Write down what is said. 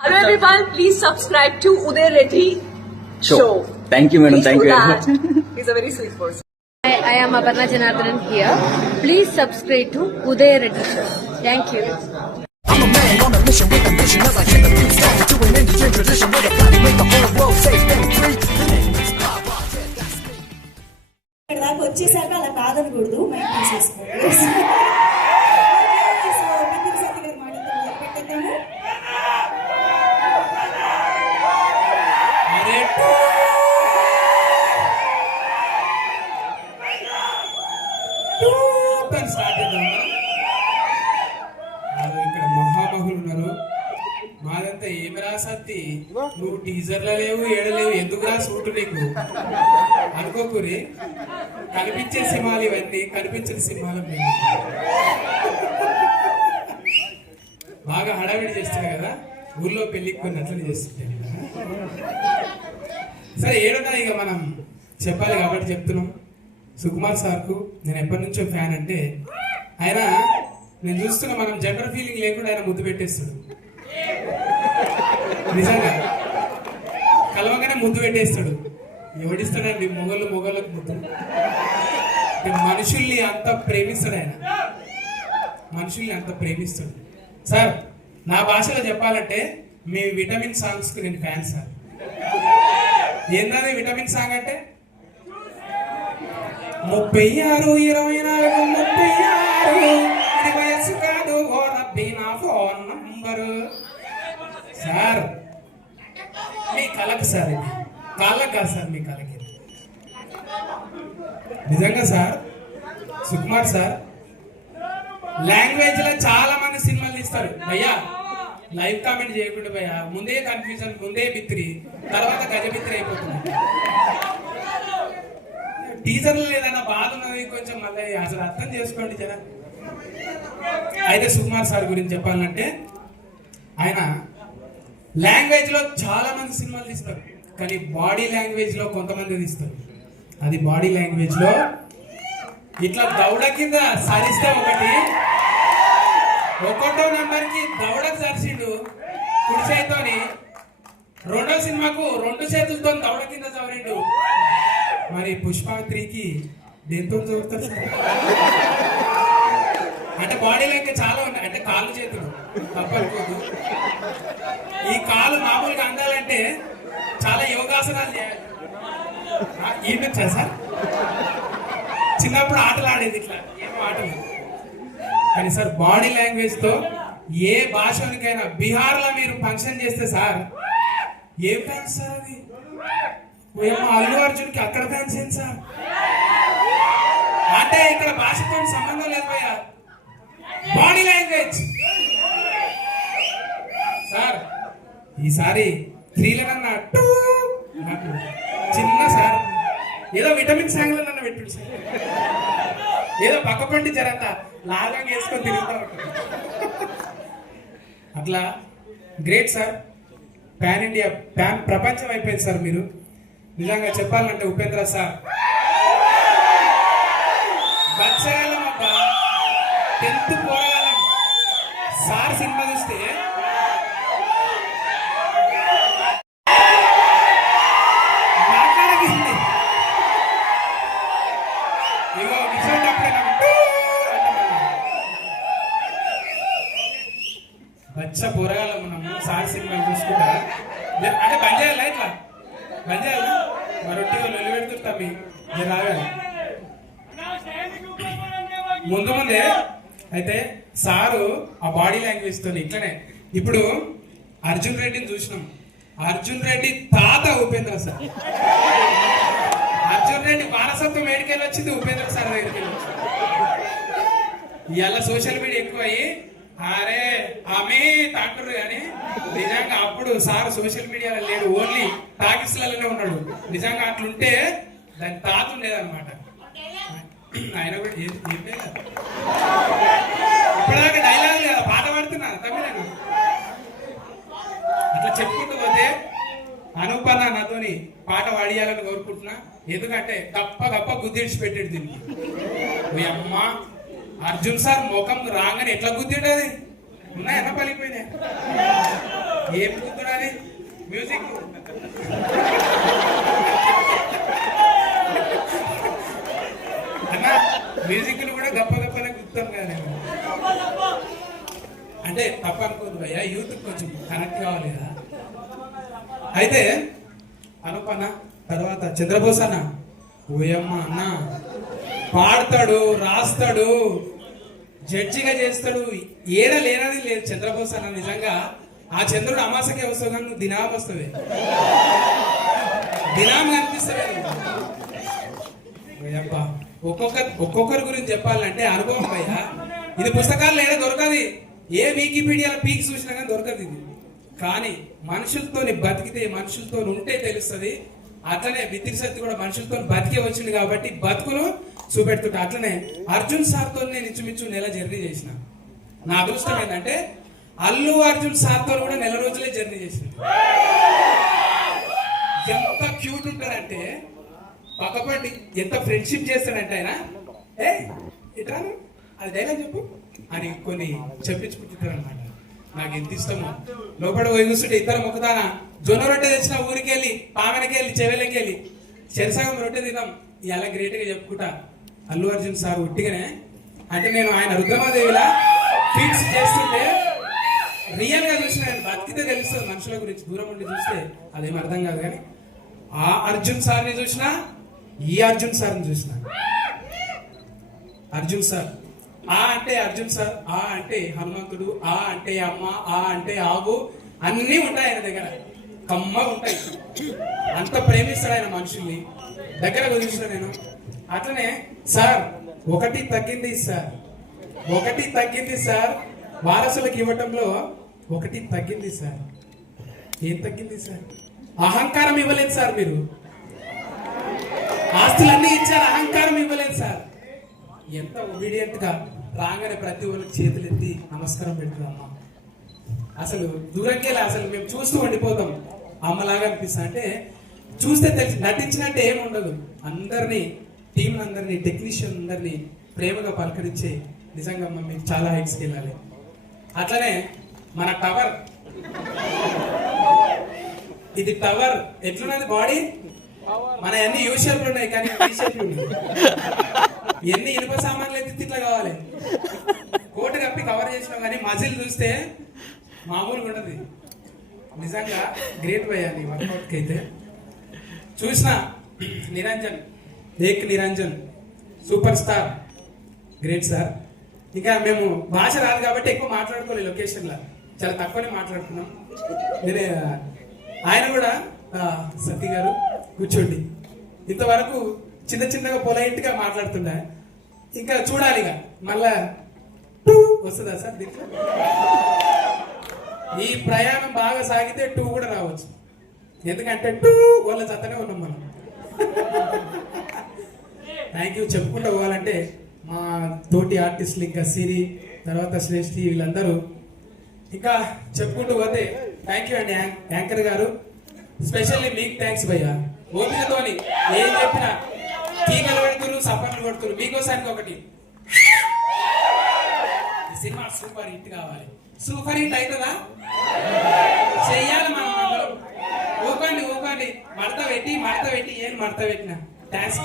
Hello everyone, please subscribe to Uday Reddy Show. Thank you, madam. Please Thank do you very that. much. He's a very sweet person. I am Aparna Janardhanan here. Please subscribe to Uday Reddy Show. Thank you. I'm a man on a mission with ambition as I hit the beat start doing Indian tradition with a plan to make the whole world safe and free. The name is Baba. That's me. ఇక్కడ దాకా వచ్చేసాక అలా కాదనకూడదు mic తీసేసుకోండి. So Bipin సత్య గారి మాటలతో మొదలు పెట్టేద్దాము. Start చేద్దాం. ఇక్కడ మహామహులు ఉన్నారు. మాదంతా ఏమి రాసత్తి, నువ్వు టీజర్లో లేవు ఏడలేవు, ఎందుకురా సూటు నీకు అనుకోకూరి. కనిపించే సినిమాలు ఇవన్నీ, కనిపించిన సినిమాలు మేము బాగా హడావిడి చేస్తున్నాయి కదా, ఊర్లో పెళ్లికి కొన్ని అట్లనే చేస్తుంటాయి. సరే ఏడున్నా ఇక మనం చెప్పాలి కాబట్టి చెప్తున్నాం. సుకుమార్ సార్కు నేను ఎప్పటి నుంచో ఫ్యాన్. అంటే ఆయన నేను చూస్తున్నా, మనం జెండర్ ఫీలింగ్ లేకుండా ఆయన ముద్దు పెట్టేస్తాడు. నిజంగా కలవగానే ముద్దు పెట్టేస్తాడు. ఎవడిస్తాడండి మొగలకు ముద్దు. మనుషుల్ని అంత ప్రేమిస్తాడు ఆయన, మనుషుల్ని అంత ప్రేమిస్తాడు. సార్ నా భాషలో చెప్పాలంటే మీ విటమిన్ సాంగ్స్ కి నేను ఫ్యాన్ సార్. ఏంటది విటమిన్ సాంగ్ అంటే 36, 24, 36 ఇది వయసు కాదు ఓ రబ్బీ నా ఫోన్ నంబరు. సార్ మీ కళకు సార్, ఇది కాళ్ళకు కాదు సార్, మీ కళకి. నిజంగా సార్ సుకుమార్ సార్ లాంగ్వేజ్ లో చాలా మంది సినిమాలు తీస్తారు భయ్యా. లైవ్ కామెంట్ చేయకుండా భయ్యా, ముందే కన్ఫ్యూజన్, ముందే బిత్రి, తర్వాత గజబిత్రి అయిపోతుంది. టీజర్లు లేదన్నా బాధ ఉన్నది కొంచెం, మళ్ళీ అసలు అర్థం చేసుకోండి జన. అయితే సుకుమార్ సార్ గురించి చెప్పాలంటే ఆయన లాంగ్వేజ్ లో చాలా మంది సినిమాలు తీస్తారు, కానీ బాడీ లాంగ్వేజ్ లో కొంతమంది తీస్తారు. అది బాడీ లాంగ్వేజ్ లో ఇట్లా దౌడ కింద సరిస్తే ఒకటో నెంబర్ కి దౌడకు సరిచిండు కుడి చేతితోని. రెండో సినిమాకు 2 చేతులతో దౌడ కింద చవరిండు. మరి పుష్ప 3కి దేంతో చదువుతారు? అంటే బాడీ లెక్క చాలా ఉన్నాయి. అంటే కాళ్ళు చేతులు తప్పనుకోదు. ఈ కాలు మామూలుగా అందాలంటే చాలా యోగాసనాలు చేయాలి. ఏంటొచ్చా సార్, చిన్నప్పుడు ఆటలు ఆడేది ఇట్లా ఏమో ఆటలు. కానీ సార్ బాడీ లాంగ్వేజ్ తో ఏ భాషనికైనా, బీహార్ లో మీరు ఫంక్షన్ చేస్తే సార్ ఏం ఫ్యాన్స్ సార్ అది, అల్లు అర్జున్ కి అక్కడ ఫ్యాన్స్ ఏంటి సార్? అంటే ఇక్కడ భాషతో సంబంధం లేదు భయ్యా, బాడీ లాంగ్వేజ్. సార్ ఈసారి 3లనన్నా నాకు చిన్న సార్ ఏదో విటమిన్ సాంగ్లో నన్ను పెట్టింది సార్. ఏదో పక్క పండి జరంతా లాగా వేసుకొని తిరుగుతూ ఉంటుంది. అట్లా great sir. Pan India, pan ప్రపంచం అయిపోయింది సార్ మీరు. నిజంగా చెప్పాలంటే ఉపేంద్ర సార్ బచ్చగాళ్ళం అబ్బా, 10th పోరగాళ్ళం. సార్ సినిమా చూస్తే మాట్లాడగింది. ఇగో నిజంటప్పుడే బచ్చ పోరగాళ్ళం మనము సార్ సినిమా చూసుకుంటా. అంటే బంద్ చేయాలా, ఇట్లా బంద్ చేయాలా, మరొట్టిగా లొల్లి పెడుతుంటా మీ రాగాలి ముందే. అయితే సారు ఆ బాడీ లాంగ్వేజ్ తో ఇట్లనే. ఇప్పుడు అర్జున్ రెడ్డిని చూసినాం. అర్జున్ రెడ్డి తాత ఉపేంద్ర సార్. అర్జున్ రెడ్డి వారసత్వం ఏడికెళ్ళి వచ్చింది ఉపేంద్ర సార్ దగ్గరికి వెళ్ళి. ఇవాళ సోషల్ మీడియా ఎక్కువ అయ్యి అరే ఆమె తాంటారు కానీ నిజంగా అప్పుడు సార్ సోషల్ మీడియాలో లేడు, ఓన్లీ టాకీస్లలోనే ఉన్నాడు. నిజంగా అట్లుంటే దాని తాత ఉండేదన్నమాట. ఆయన కూడా ఇప్పటిదాకా డైలాగ్ లేదా, పాట పాడుతున్నా తమిళ. అట్లా చెప్పుకుంటూ పోతే అనుపన్న నాతోని పాట పాడియాలని కోరుకుంటున్నా. ఎందుకంటే గప్ప గుద్దిడిచి పెట్టాడు దీనికి. మీ అమ్మ అర్జున్ సార్ ముఖం రాగానే ఎట్లా గుద్దిండది, ఉన్నాయన్నా పలిపోయినాయి. ఏం కూతురాని మ్యూజిక్ అన్న మ్యూజిక్ కూడా గప్ప గప్పనే గుర్తాం కదా నేను అంటే తప్ప అనుకోదు భయ్యా యూత్ కొంచెం కనెక్ట్ కావాలి కదా అయితే అనుపన్న తర్వాత చంద్రబోస్ అన్న ఓయమ్మ అన్న పాడతాడు రాస్తాడు జడ్జిగా చేస్తాడు ఏడ లేనది లేదు చంద్రబోస్ అన్న నిజంగా ఆ చంద్రుడు అమాసకే వస్తావు కానీ నువ్వు దినాం వస్తావే దినాం కనిపిస్తావే అబ్బా ఒక్కొక్కరి గురించి చెప్పాలంటే అనుభవం భయ్యా ఇది పుస్తకాల్లో ఏదో దొరకది ఏ వికీపీడియాలో పీక్ చూసినా కానీ దొరకదు ఇది కానీ మనుషులతో బతికితే మనుషులతో ఉంటే తెలుస్తుంది అట్లనే వితిరిశక్తి కూడా మనుషులతో బతికే వచ్చింది కాబట్టి బతుకును చూపెడుతుంటా అట్లనే అర్జున్ సార్తో నేను ఇంచుమించు నెల జర్నీ చేసిన నా అదృష్టం ఏంటంటే అల్లు అర్జున్ సార్తో కూడా నెల రోజులే జర్నీ చేసిన ఎంత క్యూట్ ఉంటాడంటే పక్కపండి ఎంత ఫ్రెండ్షిప్ చేస్తాడంటే ఆయన ఏ ఇట్రా అది డైలాగ్ చెప్పు అని కొన్ని చెప్పించుకుంటుంటారు అనమాట నాకు ఎంత ఇష్టమో లోపల పోయి కూర్చుంటే ఇద్దరు మొక్కదానా జొన్న రొట్టె తెచ్చిన ఊరికి వెళ్ళి పామెనకి వెళ్ళి చెవెలకి వెళ్ళి చెరసగం రొట్టె తిన్నాం ఇలా గ్రేట్ గా చెప్పుకుంటా అల్లు అర్జున్ సార్ ఉట్టిగానే అంటే నేను ఆయన రుద్రమాదేవిలా ఫీట్స్ చేస్తుంటే రియల్ గా చూసిన ఆయన బతికితే తెలుస్తుంది మనుషుల గురించి దూరం ఉండి చూస్తే అదేం అర్థం కాదు కానీ ఆ అర్జున్ సార్ని చూసినా ఈ అర్జున్ సార్ని చూసిన అర్జున్ సార్ ఆ అంటే అర్జున్ సార్ ఆ అంటే హనుమంతుడు ఆ అంటే అమ్మ ఆ అంటే ఆవు అన్నీ ఉంటాయి ఆయన దగ్గర కమ్మ ఉంటాయి అంత ప్రేమిస్తాడు ఆయన మనుషుల్ని దగ్గర చూసిన నేను అట్లనే సార్ ఒకటి తగ్గింది సార్ వారసులకు ఇవ్వటంలో ఒకటి తగ్గింది సార్ ఏం తగ్గింది సార్ అహంకారం ఇవ్వలేదు సార్ మీరు ఆస్తులన్నీ ఇచ్చారు అహంకారం ఇవ్వలేదు సార్ ఎంత ఒబీడియంట్ గా రాగానే ప్రతి ఒక్కరికి చేతులు ఎత్తి నమస్కారం పెడుతుంది అమ్మ అసలు దూరంకెళ్ళి అసలు మేము చూస్తూ ఉండిపోతాం అమ్మలాగా అనిపిస్తా అంటే చూస్తే తెలిసి నటించినట్టే ఏమి ఉండదు అందరినీ టీం అందరినీ టెక్నీషియన్ అందరినీ ప్రేమగా పలకరించే నిజంగా మీకు చాలా హైట్స్కి వెళ్ళాలి అట్లనే మన టవర్ ఇది టవర్ ఎట్లున్నది బాడీ మన అన్ని యూ షేప్లు ఉన్నాయి కానీ ఎన్ని ఇనుప సామాన్లు అయితే ఇట్లా కావాలి కోటు కప్పి కవర్ చేసినాం కానీ మజిల్ చూస్తే మామూలుగా ఉండదు నిజంగా గ్రేట్ భయ్యా నీ వర్కౌట్కి అయితే చూసిన Niranjan Niranjan super star great sir ఇంకా మేము భాష రాదు కాబట్టి ఎక్కువ మాట్లాడుకోలేదు లొకేషన్లో చాలా తక్కువనే మాట్లాడుకున్నాం నేనే ఆయన కూడా సతీ గారు కూర్చోండి ఇంతవరకు చిన్న చిన్నగా పొలైట్గా మాట్లాడుతుండే ఇంకా చూడాలి ఇక మళ్ళా వస్తుందా సార్ దీంట్లో ఈ ప్రయాణం బాగా సాగితే 2 కూడా రావచ్చు ఎందుకంటే 2 వాళ్ళ జతనే ఉన్నాం మనం థ్యాంక్ యూ చెప్పుకుంటూ పోవాలంటే మా తోటి ఆర్టిస్టులు ఇంకా సిరి తర్వాత శ్రేష్ఠి వీళ్ళందరూ ఇంకా చెప్పుకుంటూ పోతే థ్యాంక్ యూ అండి యాంకర్ గారు స్పెషల్లీ మీకు థ్యాంక్స్ భయ్యా ఓపికతోని ఏం చెప్పినా తీగలు పెడుతున్నారు సపర్లు కొడుతున్నారు మీకోసానికి ఒకటి ఈ సినిమా సూపర్ హిట్ కావాలి సూపర్ హిట్ అవుతుందా చెయ్యాలి మనం అందరం ఊకండి మడత పెట్టి ఏం మడత పెట్టినా థ్యాంక్స్